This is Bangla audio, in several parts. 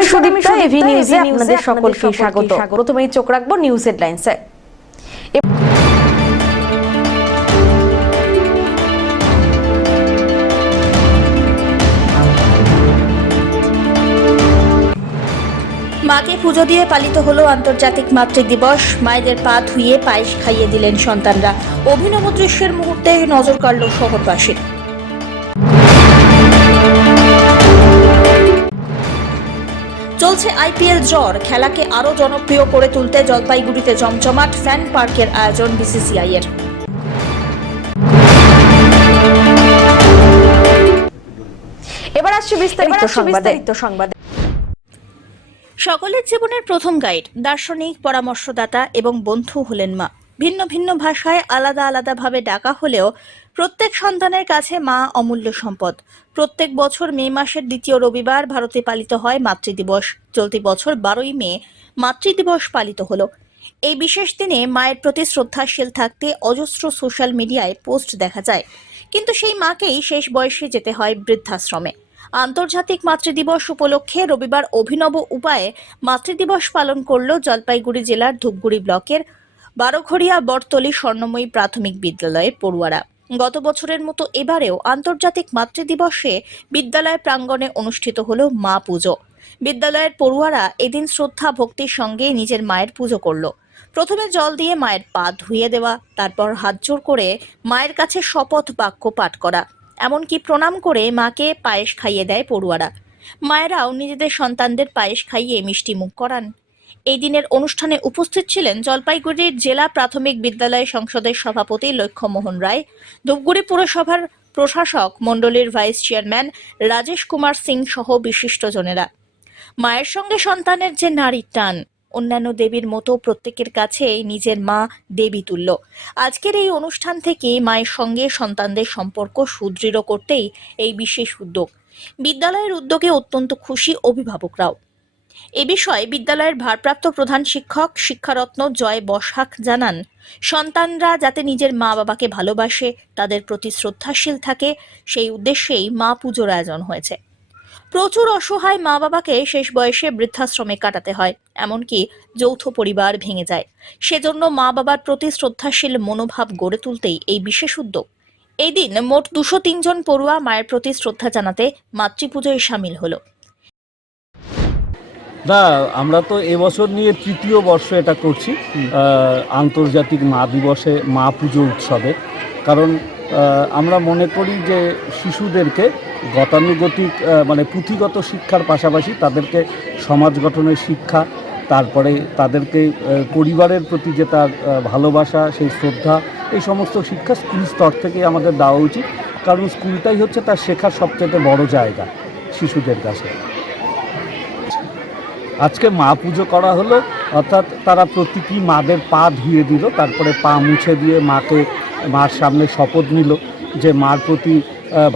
আমি সুদীপ্তা, এভি নিউজে আপনাদের সকলকে স্বাগত। প্রথমেই চোখ রাখবো নিউজ হেডলাইন্সে। মাকে পুজো দিয়ে পালিত হলো আন্তর্জাতিক মাতৃ দিবস। মায়েদের পা ধুইয়ে পায়েস খাইয়ে দিলেন সন্তানরা। অভিনব দৃশ্যের মুহূর্তে নজর কাড়ল শহরবাসী। চলছে আইপিএল জ্বর, খেলাকে আরো জনপ্রিয় করে তুলতে জলপাইগুড়িতে জমজমাট ফ্যান পার্কের আয়োজন বিসিসিআই এর। এবার আসছে বিস্তারিত সংবাদ। সকলের জীবনের প্রথম গাইড, দার্শনিক, পরামর্শদাতা এবং বন্ধু হলেন মা। ভিন্ন ভিন্ন ভাষায় আলাদা আলাদাভাবে ডাকা হলেও প্রত্যেক সন্তানের কাছে মা অমূল্য সম্পদ। প্রত্যেক বছর মে মাসের দ্বিতীয় রবিবার ভারতে পালিত হয় মাতৃদিবস। চলতি বছর 12ই মে মাতৃদিবস পালিত হলো। এই বিশেষ দিনে মায়ের প্রতি শ্রদ্ধাশীল থাকতে অজস্র সোশ্যাল মিডিয়ায় পোস্ট দেখা যায়, কিন্তু সেই মাকেই শেষ বয়সে যেতে হয় বৃদ্ধাশ্রমে। আন্তর্জাতিক মাতৃদিবস উপলক্ষে রবিবার অভিনব উপায়ে মাতৃদিবস পালন করল জলপাইগুড়ি জেলার ধূপগুড়ি ব্লকের বারোঘড়িয়া বটতলী স্বর্ণময়ী প্রাথমিক বিদ্যালয়ের পড়ুয়ারা। গত বছরের মতো এবারেও আন্তর্জাতিক মাতৃদিবসে বিদ্যালয় প্রাঙ্গণে অনুষ্ঠিত হলো মা পুজো। বিদ্যালয়ের পড়ুয়ারা এদিন শ্রদ্ধা ভক্তির সঙ্গে নিজের মায়ের পুজো করল। প্রথমে জল দিয়ে মায়ের পা ধুইয়ে দেওয়া, তারপর হাত জোড় করে মায়ের কাছে শপথ বাক্য পাঠ করা, এমনকি প্রণাম করে মাকে পায়েস খাইয়ে দেয় পড়ুয়ারা। মায়েরাও নিজেদের সন্তানদের পায়েস খাইয়ে মিষ্টি মুখ করান। এই দিনের অনুষ্ঠানে উপস্থিত ছিলেন জলপাইগুড়ির জেলা প্রাথমিক বিদ্যালয় সংসদের সভাপতি লক্ষ্যমোহন রায়, ধূপগুড়ি পুরসভার প্রশাসক মণ্ডলীর ভাইস চেয়ারম্যান রাজেশ কুমার সিং সহ বিশিষ্টজনেরা। মায়ের সঙ্গে সন্তানের যে নারীর টান, অন্যান্য দেবীর মতো প্রত্যেকের কাছে নিজের মা দেবী তুল্য। আজকের এই অনুষ্ঠান থেকে মায়ের সঙ্গে সন্তানদের সম্পর্ক সুদৃঢ় করতেই এই বিশেষ উদ্যোগ। বিদ্যালয়ের উদ্যোগে অত্যন্ত খুশি অভিভাবকরাও। এ বিষয়ে বিদ্যালয়ের ভারপ্রাপ্ত প্রধান শিক্ষক শিক্ষারত্ন জয় বসাক জানান, সন্তানরা যাতে নিজের মা বাবাকে ভালোবাসে, তাদের প্রতি শ্রদ্ধাশীল থাকে, সেই উদ্দেশ্যেই মা পুজোর আয়োজন হয়েছে। প্রচুর অসহায় মা বাবাকে শেষ বয়সে বৃদ্ধাশ্রমে কাটাতে হয়, এমনকি যৌথ পরিবার ভেঙে যায়। সেজন্য মা বাবার প্রতি শ্রদ্ধাশীল মনোভাব গড়ে তুলতেই এই বিশেষ উদ্যোগ। এই দিন মোট 203 জন পড়ুয়া মায়ের প্রতি শ্রদ্ধা জানাতে মাতৃপুজোয় সামিল হলো। না, আমরা তো এবছর নিয়ে তৃতীয় বর্ষ এটা করছি, আন্তর্জাতিক মা দিবসে মা পুজো উৎসবে। কারণ আমরা মনে করি যে শিশুদেরকে গতানুগতিক মানে পুঁথিগত শিক্ষার পাশাপাশি তাদেরকে সমাজ গঠনের শিক্ষা, তারপরে তাদেরকে পরিবারের প্রতি যে তার ভালোবাসা, সেই শ্রদ্ধা, এই সমস্ত শিক্ষা স্কুল স্তর থেকে আমাদের দেওয়া উচিত। কারণ স্কুলটাই হচ্ছে তার শেখার সবচেয়ে বড় জায়গা শিশুদের কাছে। আজকে মা পুজো করা হলো, অর্থাৎ তারা প্রতীকী মাদের পা ধুয়ে দিল, তারপরে পা মুছে দিয়ে মার সামনে শপথ নিল যে মার প্রতি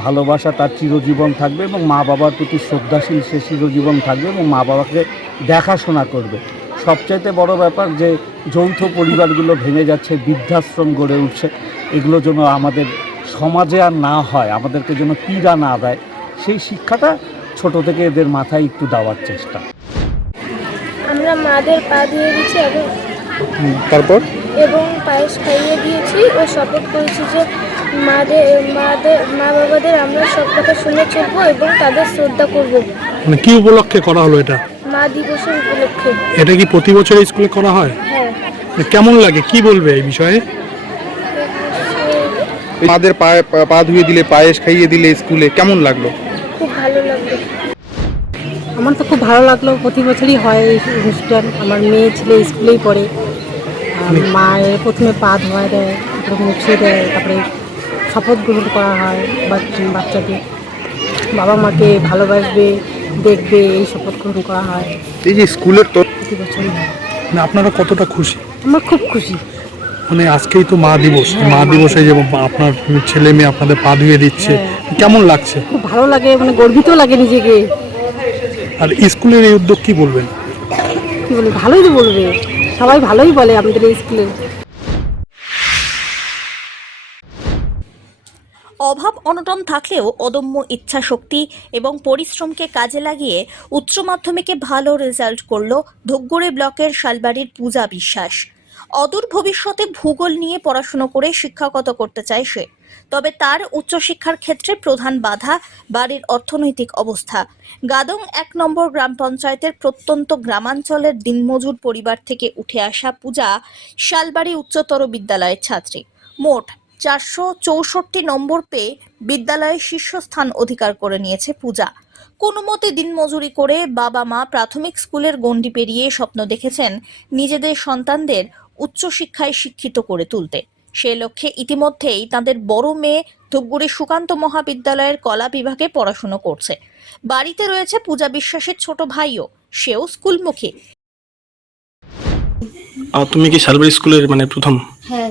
ভালোবাসা তার চিরজীবন থাকবে এবং মা বাবার প্রতি শ্রদ্ধাশীল সে চিরজীবন থাকবে এবং মা বাবাকে দেখাশোনা করবে। সবচাইতে বড় ব্যাপার যে যৌথ পরিবারগুলো ভেঙে যাচ্ছে, বৃদ্ধাশ্রম গড়ে উঠছে, এগুলো যেন আমাদের সমাজে আর না হয়, আমাদেরকে যেন পীড়া না দেয়, সেই শিক্ষাটা ছোট থেকে এদের মাথায় একটু দেওয়ার চেষ্টা। আমরা মাদের পা দিয়ে দিয়েছি তারপর এবং পায়েস খাইয়ে দিয়েছি ও শপথ করেছি যে মা বাবাদের আমরা সব কথা শুনে চলবো এবং তাদের শ্রদ্ধা করবো। মানে কি উপলক্ষে করা হলো এটা? মা দিবসের উপলক্ষে। এটা কি প্রতি বছর স্কুলে করা হয়? হ্যাঁ। কেমন লাগে, কি বলবে এই বিষয়ে? মাদের পা ধুয়ে দিলে, পায়েস খাইয়ে দিলে স্কুলে কেমন লাগলো? খুব ভালো লাগলো। আমার তো খুব ভালো লাগলো। প্রতি বছরই হয় এই অনুষ্ঠান। আমার মেয়ে ছেলে স্কুলেই পড়ে। মায়ের প্রথমে পা ধোয়া দেয়, তারপরে মুছে দেয়, তারপরে শপথ গ্রহণ করা হয় বাচ্চাকে, বাবা মাকে ভালোবাসবে, দেখবে, এই শপথ গ্রহণ করা হয়। এই যে স্কুলের প্রতি বছরই হয়। মানে আপনারা কতটা খুশি? আমার খুব খুশি। মানে আজকেই তো মা দিবস, মা দিবসে যে আপনার ছেলে মেয়ে আপনাদের পা ধুয়ে দিচ্ছে, কেমন লাগছে? খুব ভালো লাগে, মানে গর্বিত লাগে নিজেকে। আর স্কুলের এই উদ্যোগ কি বলবেন? কি বলবে, ভালোই তো বলবে, সবাই ভালোই বলে আমাদের এই স্কুলে। অভাব অনটন থাকলেও অদম্য ইচ্ছাশক্তি এবং পরিশ্রমকে কাজে লাগিয়ে উচ্চ মাধ্যমিকে ভালো রেজাল্ট করল ধূপগুড়ি ব্লকের শালবাড়ির পূজা বিশ্বাস। অদূর ভবিষ্যতে ভূগোল নিয়ে পড়াশোনা করে শিক্ষকতা করতে চায় সে। তবে তার উচ্চশিক্ষার ক্ষেত্রে প্রধান বাধা বাড়ির অর্থনৈতিক অবস্থা। গাদং ১ নম্বর গ্রাম পঞ্চায়েতের প্রত্যন্ত গ্রামাঞ্চলের দিনমজুর পরিবার থেকে উঠে আসা পূজা শালবাড়ি উচ্চতর বিদ্যালয়ের ছাত্রী। মোট 464 নম্বর পেয়ে বিদ্যালয়ে শীর্ষস্থান অধিকার করে নিয়েছে পূজা। কোনো মতে দিনমজুরি করে বাবা মা প্রাথমিক স্কুলের গণ্ডি পেরিয়ে স্বপ্ন দেখেছেন নিজেদের সন্তানদের উচ্চশিক্ষায় শিক্ষিত করে তুলতে। সে লক্ষ্যে ইতিমধ্যেই তাদের বড় মেয়ে ধূপগুড়ি সুকান্ত মহাবিদ্যালয়ের কলা বিভাগে পড়াশোনা করছে। বাড়িতে রয়েছে পূজা বিশ্বাসের ছোট ভাইও, সেও স্কুলমুখী। তুমি কি শালবাড়ি স্কুলের মানে প্রথম? হ্যাঁ,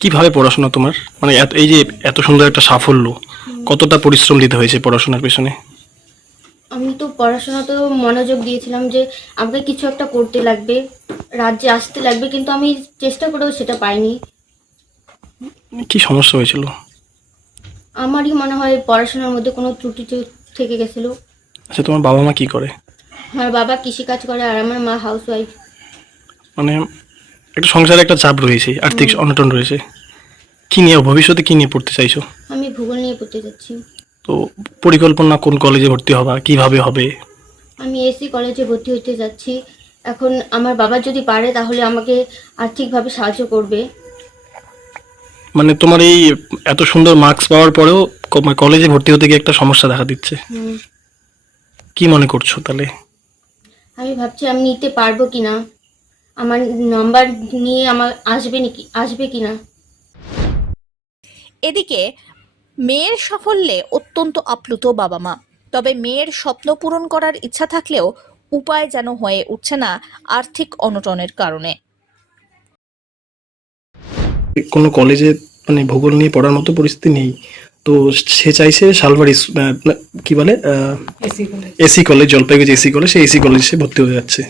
কিভাবে পড়াশোনা তোমার, মানে এই যে এত সুন্দর একটা সাফল্য, কতটা পরিশ্রম দিতে হয়েছে পড়াশোনার পেছনে? আমি তো পড়াশোনা তো মনোযোগ দিয়েছিলাম যে আমাকে কিছু একটা করতে লাগবে, রাজ্যে আসতে লাগবে, কিন্তু আমি চেষ্টা করেও সেটা পাইনি। কি সমস্যা হয়েছিল? আমারই মনে হয় পড়াশোনার মধ্যে কোনো ত্রুটি থেকে গেছিল। আচ্ছা, তোমার বাবা মা কি করে? আমার বাবা কৃষিকাজ করে আর আমার মা হাউসওয়াইফ। মানে একটা সংসারে একটা চাপ রয়েছে, আর্থিক অনটন রয়েছে। কি নিয়ে ভবিষ্যতে কি নিয়ে পড়তে চাইছো? আমি ভূগোল নিয়ে পড়তে যাচ্ছি। তো পরিকল্পনা কোন কলেজে ভর্তি হবা, কিভাবে হবে? আমি এসি কলেজে ভর্তি হতে যাচ্ছি। এখন আমার বাবা যদি পারে তাহলে আমাকে আর্থিকভাবে সাহায্য করবে। মানে তোমার এই এত সুন্দর মার্কস পাওয়ার পরেও কলেজে ভর্তি হতে গিয়ে একটা সমস্যা দেখা দিচ্ছে, কি মনে করছো তাহলে? আমি ভাবছি আমি নিতে পারবো কিনা, আমার নাম্বার নিয়ে আমার আসবে কিনা। এদিকে মেয়ের সাফল্যে অত্যন্ত আপ্লুত বাবা মা। তবে মেয়ের স্বপ্ন পূরণ করার ইচ্ছা থাকলেও উপায় যেন হয়ে উঠছে না আর্থিক অনটনের কারণে। কোনো কলেজে মানে ভূগোল নিয়ে পড়ার মতো পরিস্থিতি নেই, তো সে চাইছে শালবাড়ি কি বলে AC college, Jalpaiguri AC college, সেই এসি কলেজে ভর্তি হয়ে যাচ্ছে।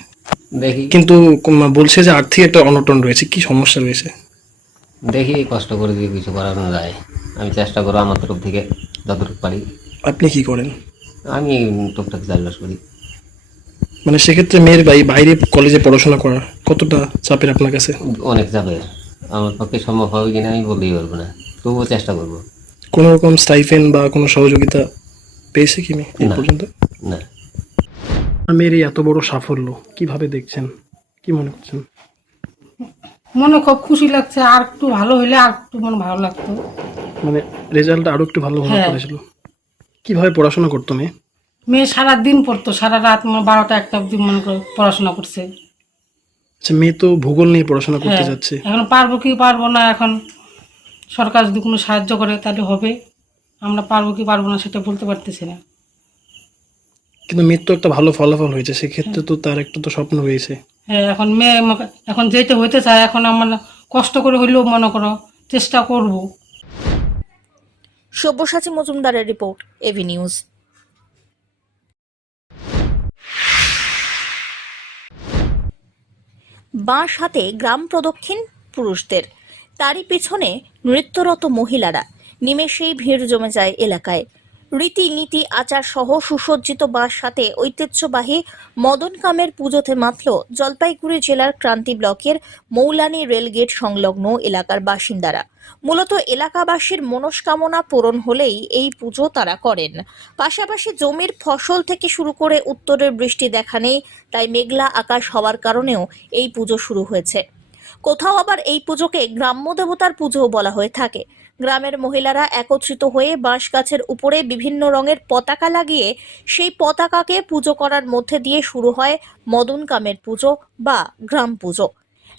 দেখি কিন্তু বলছে যে আর্থিক একটা অনটন রয়েছে, কি সমস্যা রয়েছে? দেখি কষ্ট করে দিয়ে কিছু করানো যায়, আমি চেষ্টা করবো আমার তরফ থেকে যতটুকু পারি। আপনি কি করেন? আমি টুকটাক চাষবাস করি। মানে সেক্ষেত্রে মেয়ের বাইরে কলেজে পড়াশোনা করা কতটা চাপের আপনার কাছে? অনেক চাপের, আমার পক্ষে সম্ভব হবে কিনা আমি বলতেই পারবো না, তবুও চেষ্টা করবো। কোনো রকম স্টাইফেন বা কোনো সহযোগিতা পেয়েছে কি মেয়ে এই পর্যন্ত? না। মেয়ের এই এত বড় সাফল্য কিভাবে দেখছেন, কি মনে করছেন? মনে খুব খুশি লাগছে, আর একটু ভালো হইলে আর একটু মনে ভালো লাগতো। মানে রেজাল্ট আরো একটু ভালো হওয়ার করেছিল। কিভাবে পড়াশোনা করতো মেয়ে? মেয়ে সারা দিন পড়তো, সারা রাত 12টা 1টা অবধি মনে করে পড়াশোনা করছে। আচ্ছা, মেয়ে তো ভূগোল নিয়ে পড়াশোনা করতে যাচ্ছে, এখন পারবো কি পারবো না, এখন সরকার যদি কোনো সাহায্য করে তাহলে হবে, আমরা পারবো কি পারবো না সেটা বলতে পারতেছি না। কিন্তু মেয়ের তো একটা ভালো ফলাফল হয়েছে, সেক্ষেত্রে তো তার একটা তো স্বপ্ন রয়েছে। হ্যাঁ, এখন মেয়ে এখন যেটা হইতে চায়, এখন আমরা কষ্ট করে হইলেও মনে করো চেষ্টা করব। সব্যসাচী মজুমদারের রিপোর্ট, এভি নিউজ। বাঁশ হাতে গ্রাম প্রদক্ষিণ পুরুষদের, তারই পিছনে নৃত্যরত মহিলারা। নিমেষেই ভিড় জমে যায় এলাকায়। রীতিনীতি আচার সহ সুসজ্জিত বাঁশ হাতে ঐতিহ্যবাহী মদন কামের পুজোতে মাতল জলপাইগুড়ি জেলার ক্রান্তি ব্লকের মৌলানি রেলগেট সংলগ্ন এলাকার বাসিন্দারা। মূলত এলাকাবাসীর মনস্কামনা পূরণ হলেই এই পুজো তারা করেন। পাশাপাশি জমির ফসল থেকে শুরু করে উত্তরের বৃষ্টি দেখা নেই, তাই মেঘলা আকাশ হওয়ার কারণেও এই পুজো শুরু হয়েছে। কোথাও আবার এই পুজোকে গ্রাম্য দেবতার পুজোও বলা হয়ে থাকে। গ্রামের মহিলারা একত্রিত হয়ে বাঁশ গাছের উপরে বিভিন্ন রঙের পতাকা লাগিয়ে সেই পতাকাকে পুজো করার মধ্যে দিয়ে শুরু হয় মদন কামের পুজো বা গ্রাম পুজো।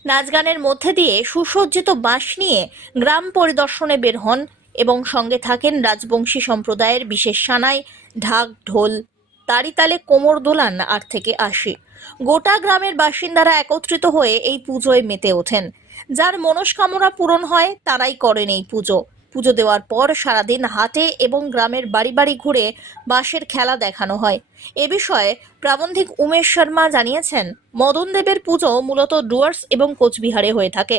নাচ গানের মধ্যে দিয়ে সুসজ্জিত বাঁশ নিয়ে গ্রাম পরিদর্শনে বের হন এবং সঙ্গে থাকেন রাজবংশী সম্প্রদায়ের বিশেষ সানাই, ঢাক, ঢোল। তারি তালে কোমর দোলান 8 থেকে 80। গোটা গ্রামের বাসিন্দারা একত্রিত হয়ে এই পুজোয় মেতে ওঠেন। যার মনস্কামনা পূরণ হয় তারাই করেন এই পুজো। পুজো দেওয়ার পর সারাদিন হাটে এবং গ্রামের বাড়ি বাড়ি ঘুরে বাঁশের খেলা দেখানো হয়। এ বিষয়ে প্রাবন্ধিক উমেশ শর্মা জানিয়েছেন, মদন দেবের পুজো মূলত ডুয়ার্স এবং কোচবিহারে হয়ে থাকে।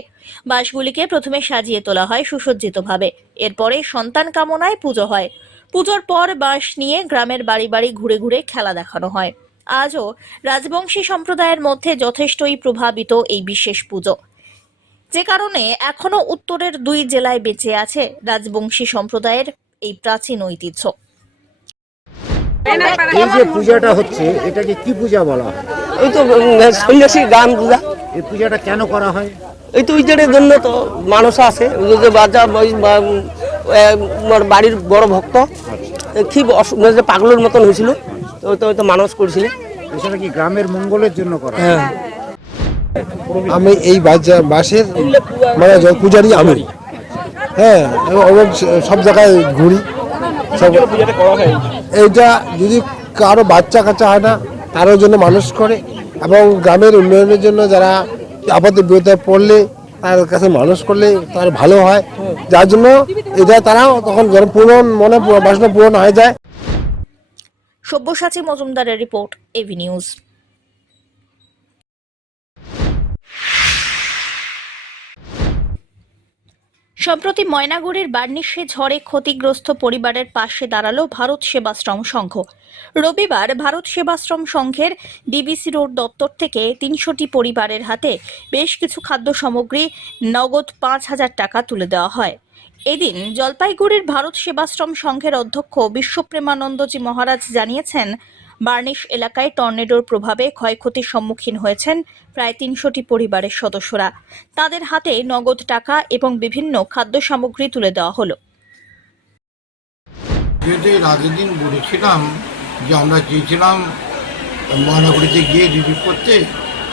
বাঁশগুলিকে প্রথমে সাজিয়ে তোলা হয় সুসজ্জিতভাবে, এরপরে সন্তান কামনায় পুজো হয়। পুজোর পর বাঁশ নিয়ে গ্রামের বাড়ি বাড়ি ঘুরে ঘুরে খেলা দেখানো হয়। আজও রাজবংশী সম্প্রদায়ের মধ্যে যথেষ্টই প্রভাবিত এই বিশেষ পুজো, যে কারণে এখনো উত্তরের 2 জেলায় বেঁচে আছে রাজবংশী সম্প্রদায়ের এই প্রাচীন ঐতিহ্য। এই যে পূজাটা হচ্ছে এটাকে কি পূজা বলা হয়? এই তো সন্ন্যাসী গান পূজা। এই পূজাটা কেন করা হয়? এই তো ঈদের জন্য তো মানুষ আছে, বাচ্চা বাড়ির বড় ভক্ত কি পাগলের মতন হয়েছিল, তো মানুষ করছিল। এছাড়া কি গ্রামের মঙ্গলের জন্য করা হয়? হ্যাঁ, আমি এই বাসের মানে পূজারি আমি, হ্যাঁ, এবং সব জায়গায় ঘুরি। এইটা যদি কারো বাচ্চা কাচ্চা হয় না তারও জন্য মানুষ করে, এবং গ্রামের উন্নয়নের জন্য যারা আপাতত বিপদে পড়লে তার কাছে মানুষ করলে তার ভালো হয়, যার জন্য এটা তারাও তখন পূরণ মনে বাসনা পূরণ হয়ে যায়। সব্যসাচী মজুমদারের রিপোর্ট, এভি নিউজ। সম্প্রতি ময়নাগুড়ির বার্নিশে ঝড়ে ক্ষতিগ্রস্ত পরিবারের পাশে দাঁড়ালো ভারত সেবাশ্রম সংঘ। রবিবার ভারত সেবাশ্রম সংঘের ডিবিসি রোড দপ্তর থেকে 300টি পরিবারের হাতে বেশ কিছু খাদ্য সামগ্রী নগদ 5,000 টাকা তুলে দেওয়া হয়। এদিন জলপাইগুড়ির ভারত সেবাশ্রম সংঘের অধ্যক্ষ বিশ্বপ্রেমানন্দজি মহারাজ জানিয়েছেন, বার্নিশ এলাকায় টর্নেডোর প্রভাবে ক্ষয়ক্ষতির সম্মুখীন হয়েছেন প্রায় 300টি পরিবারের সদস্যরা। তাদের হাতে নগদ টাকা এবং বিভিন্ন খাদ্য সামগ্রী তুলে দেওয়া হলো। আগের দিন বলেছিলাম যে আমরা চেয়েছিলাম ময়নাগুড়িতে গিয়ে রিলিফ করতে,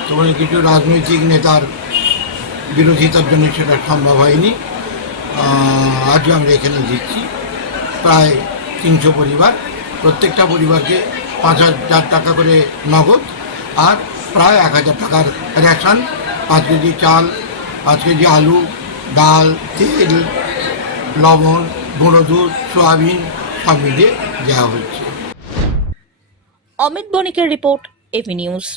তখন কিছু রাজনৈতিক নেতার বিরোধিতার জন্য সেটা সম্ভব হয়নি। আজও আমরা এখানে দিচ্ছি প্রায় 300 পরিবার, প্রত্যেকটা পরিবারকে 5,000 টাকা করে নগদ আর প্রায় 1,000 টাকার রেশন, 5 কেজি চাল, 5 কেজি আলু, ডাল, তেল, লবণ, গুঁড়ো দুধ, সোয়াবিন সব মিলিয়ে দেওয়া হয়েছে। অমিত বণিকের রিপোর্ট, এভি নিউজ।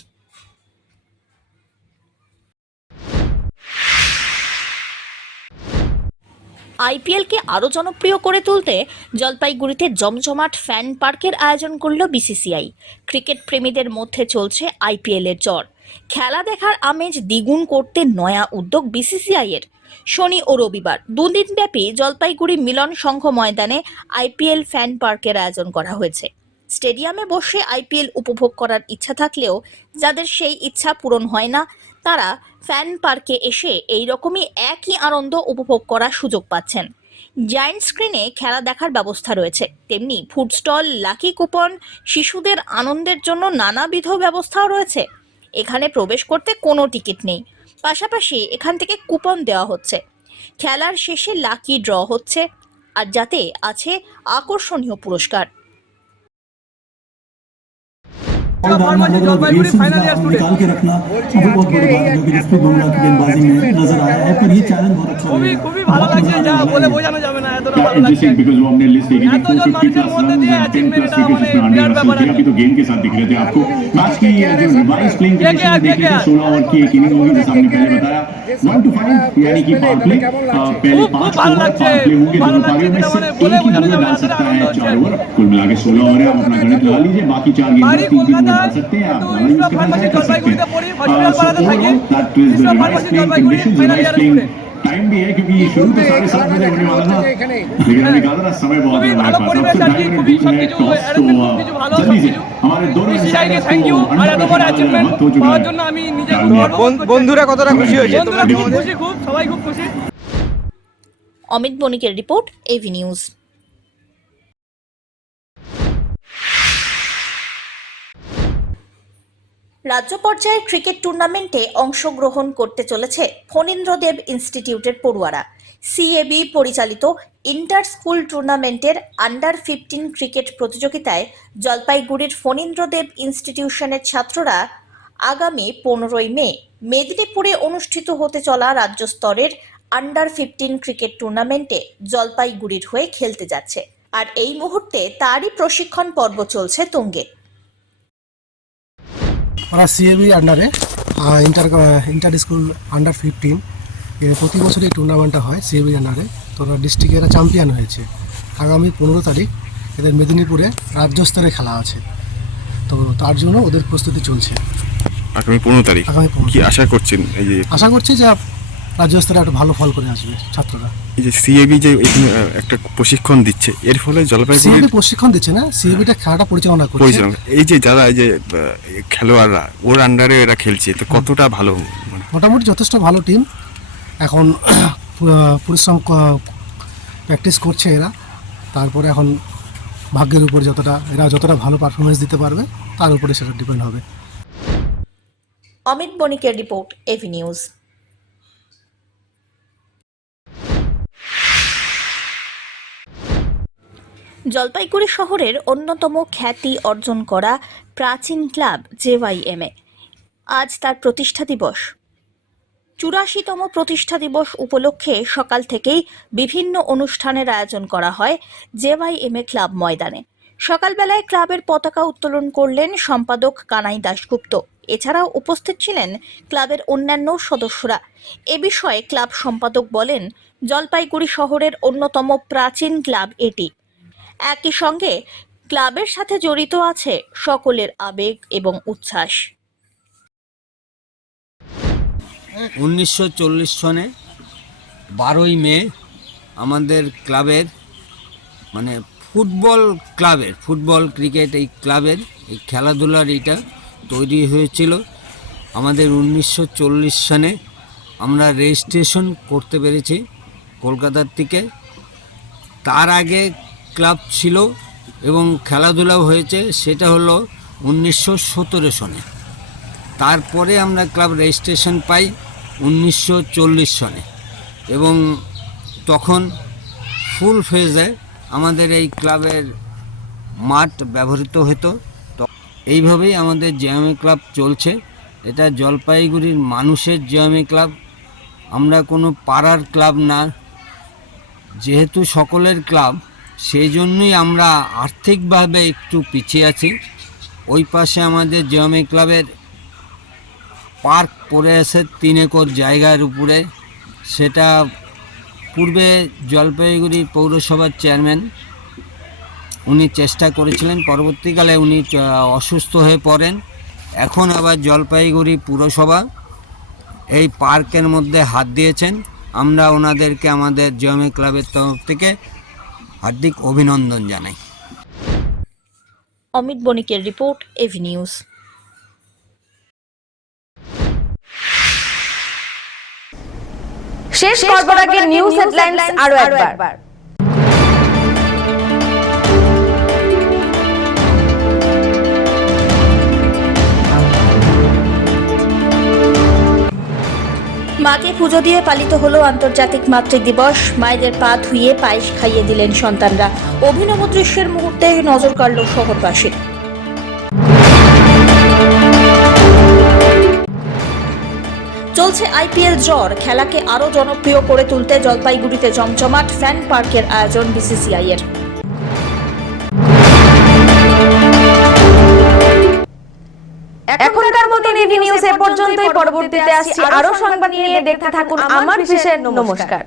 আইপিএলকে আরও জনপ্রিয় করে তুলতে জলপাইগুড়িতে জমজমাট ফ্যান পার্কের আয়োজন করল বিসিসিআই। ক্রিকেট প্রেমীদের মধ্যে চলছে আইপিএলের জ্বর। খেলা দেখার আমেজ দ্বিগুণ করতে নয়া উদ্যোগ বিসিসিআইয়ের। শনি ও রবিবার 2 দিনব্যাপী জলপাইগুড়ি মিলন সংঘ ময়দানে আইপিএল ফ্যান পার্কের আয়োজন করা হয়েছে। স্টেডিয়ামে বসে আইপিএল উপভোগ করার ইচ্ছা থাকলেও যাদের সেই ইচ্ছা পূরণ হয় না, তারা ফ্যান পার্কে এসে এই রকমই একই আনন্দ উপভোগ করার সুযোগ পাচ্ছেন। জায়ান্ট স্ক্রিনে খেলা দেখার ব্যবস্থা রয়েছে, তেমনি ফুড স্টল, লাকি কুপন, শিশুদের আনন্দের জন্য নানাবিধ ব্যবস্থাও রয়েছে। এখানে প্রবেশ করতে কোনো টিকিট নেই, পাশাপাশি এখান থেকে কুপন দেওয়া হচ্ছে। খেলার শেষে লাকি ড্র হচ্ছে, আর যাতে আছে আকর্ষণীয় পুরস্কার। निकाल के रखना बहुत बड़ी बात है, जो कि जसप्रीत बुमराह की गेंदबाजी में नजर आया है, पर ये चैलेंज बहुत अच्छा है। बिकॉज़ वो हमने लिस्ट देखी थी 450 plus run and 10 plus wickets इसमें आने का सोचा कि तो गेंद के साथ दिख रहे थे आपको। मैच की जो रिवाइज प्लेइंग कंडीशन देखी तो 16 ओवर की एक इनिंग होगी, जैसा हमने पहले बताया 1 to 5 यानी कि पावर प्ले, पहले 5 ओवर पावर प्ले होंगे, दोनों पारियों में से एक ही बंदा डाल सकता है 4 ओवर। कुल मिला के 16 ओवर है, आप अपना गणित लगा लीजिए, बाकी 4 गेंद 3 डाल सकते हैं आप, यूज करना चाहे कर सकते हैं। That is the revise playing conditions, revise playing time भी है, क्योंकि शुरू तो 7:30 बजे होने वाला था, लेकिन अभी कहा था समय बहुत है हमारे पास। अब से 2.5 मिनट बीच में टॉस, तो जल्दी से हमारे दोनों डिसाइडर्स को वक्त हो चुका है। বন্ধুরা কতটা খুশি হয়েছে? খুশি, খুব সবাই খুব খুশি। অমিত বণিকের রিপোর্ট, এভি নিউজ। রাজ্য পর্যায়ের ক্রিকেট টুর্নামেন্টে অংশগ্রহণ করতে চলেছে ফণীন্দ্রদেব ইনস্টিটিউটের পড়ুয়ারা। সিএবি পরিচালিত ইন্টার স্কুল টুর্নামেন্টের আন্ডার 15 ক্রিকেট প্রতিযোগিতায় জলপাইগুড়ির ফণীন্দ্রদেব ইনস্টিটিউশনের ছাত্ররা আগামী 15ই মে মেদিনীপুরে অনুষ্ঠিত হতে চলা রাজ্য স্তরের আন্ডার-15 ক্রিকেট টুর্নামেন্টে জলপাইগুড়ির হয়ে খেলতে যাচ্ছে, আর এই মুহূর্তে তারই প্রশিক্ষণ পর্ব চলছে তুঙ্গে। ওরা সিএবি আন্ডারে ইন্টার স্কুল আন্ডার-15 প্রতি বছর এই টুর্নামেন্টটা হয় সিএবি আন্ডারে। তো ওরা ডিস্ট্রিক্টে এরা চ্যাম্পিয়ন হয়েছে। আগামী 15 তারিখ এদের মেদিনীপুরে রাজ্য স্তরে খেলা আছে, তো তার জন্য ওদের প্রস্তুতি চলছে। আগামী 15 তারিখ আগামী 15 কি আশা করছেন? এই যে আশা করছি যে রাজ্য স্তরে একটা ভালো ফল করে আসবে ছাত্ররা। এই যে সিএবি যে এখানে একটা প্রশিক্ষণ দিচ্ছে, এর ফলে জলপাইগুড়ি সিএবি প্রশিক্ষণ দিচ্ছে না, সিএবিটা খেলাটা পরিচালনা করছে। পরিচালনা, এই যে যারা এই যে খেলোয়াড়রা ওর আন্ডারে এরা খেলছে, তো কতটা ভালো? মোটামুটি যথেষ্ট ভালো টিম। এখন পরিশ্রম প্র্যাকটিস করছে এরা, তারপরে এখন ভাগ্যের উপর এরা যতটা ভালো পারফরমেন্স দিতে পারবে তার উপরে সেটা ডিপেন্ড হবে। অমিত বণিকের রিপোর্ট, এভি নিউজ। জলপাইগুড়ি শহরের অন্যতম খ্যাতি অর্জন করা প্রাচীন ক্লাব জেওয়াইএমএ আজ তার প্রতিষ্ঠা দিবস। 84তম প্রতিষ্ঠা দিবস উপলক্ষে সকাল থেকেই বিভিন্ন অনুষ্ঠানের আয়োজন করা হয় জেওয়াইএমএ ক্লাব ময়দানে। সকালবেলায় ক্লাবের পতাকা উত্তোলন করলেন সম্পাদক কানাই দাশগুপ্ত। এছাড়াও উপস্থিত ছিলেন ক্লাবের অন্যান্য সদস্যরা। এ বিষয়ে ক্লাব সম্পাদক বলেন, জলপাইগুড়ি শহরের অন্যতম প্রাচীন ক্লাব এটি। একই সঙ্গে ক্লাবের সাথে জড়িত আছে সকলের আবেগ এবং উচ্ছ্বাস। 1940 সনে 12ই মে আমাদের ক্লাবের মানে ফুটবল ক্রিকেট এই ক্লাবের এই খেলাধুলার এইটা তৈরি হয়েছিল। আমাদের 1940 সনে আমরা রেজিস্ট্রেশন করতে পেরেছি কলকাতার থেকে। তার আগে ক্লাব ছিল এবং খেলাধুলাও হয়েছে, সেটা হলো 1917 সনে। তারপরে আমরা ক্লাব রেজিস্ট্রেশন পাই 1940 সনে, এবং তখন ফুল ফেজে আমাদের এই ক্লাবের মাঠ ব্যবহৃত হতো। তো এইভাবেই আমাদের জেএমএ ক্লাব চলছে। এটা জলপাইগুড়ির মানুষের জেএমএ ক্লাব, আমরা কোনো পাড়ার ক্লাব না। যেহেতু সকলের ক্লাব, সেই জন্যই আমরা আর্থিকভাবে একটু পিছিয়ে আছি। ওই পাশে আমাদের জেএমএ ক্লাবের পার্ক পড়ে আছে 3 একর জায়গার উপরে। সেটা পূর্বে জলপাইগুড়ি পৌরসভার চেয়ারম্যান উনি চেষ্টা করেছিলেন, পরবর্তীকালে উনি অসুস্থ হয়ে পড়েন। এখন আবার জলপাইগুড়ি পুরসভা এই পার্কের মধ্যে হাত দিয়েছেন। আমরা ওনাদেরকে আমাদের জেএমএ ক্লাবের তরফ থেকে হার্দিক অভিনন্দন জানাই। অমিত বণিকের রিপোর্ট, এভি নিউজ। শেষ করবার আগে নিউজ হেডলাইন্স আরো একবার। মাকে পুজো দিয়ে পালিত হলো আন্তর্জাতিক মাতৃ দিবস। মায়েদের পা ধুইয়ে পায়েস খাইয়ে দিলেন সন্তানরা। অভিনব দৃশ্যের মুহূর্তে নজর কাড়ল শহরবাসীর। চলছে আইপিএল জ্বর। খেলাকে আরো জনপ্রিয় করে তুলতে জলপাইগুড়িতে জমজমাট ফ্যান পার্কের আয়োজন বিসিসিআই এর। এখনকার মতো এভি নিউজ এ পর্যন্তই। পরবর্তীতে আসছি আরো সংবাদ নিয়ে। দেখতে থাকুন আমার বিশেষ। নমস্কার।